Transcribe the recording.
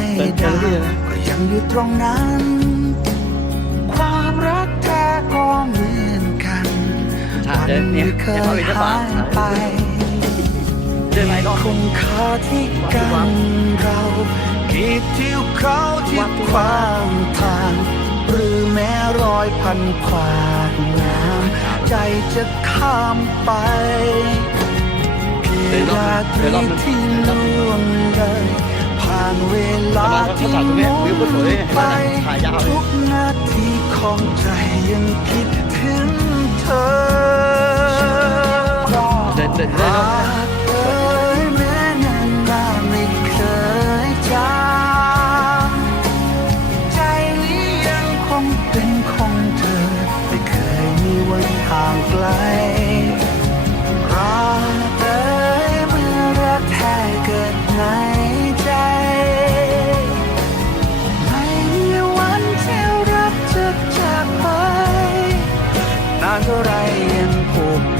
ได้ก็ยังอยู่ตรงนั้น ความรักแท้ก็เหมือนกันถามเลยเนี่ยไม่เคจะเข้ายไปจะหาบาดยไปเดินไหนรอบคุณค่าที่กันเรากีดที่เขาที่ความทาง หรือแม้รอยพันขวากน้ำใจจะข้ามไปกี่ราตรีที่ล่วงเลยผ่านเวลาที่มุ่งไปทุกนาทีของใจยังคิดถึงเธอเดินเดินเดินรอกเอ่ยแม้นานนานไม่เคยาเป็นของเธอไม่เคยมีวันห่างไกล เท่าไรยังผูก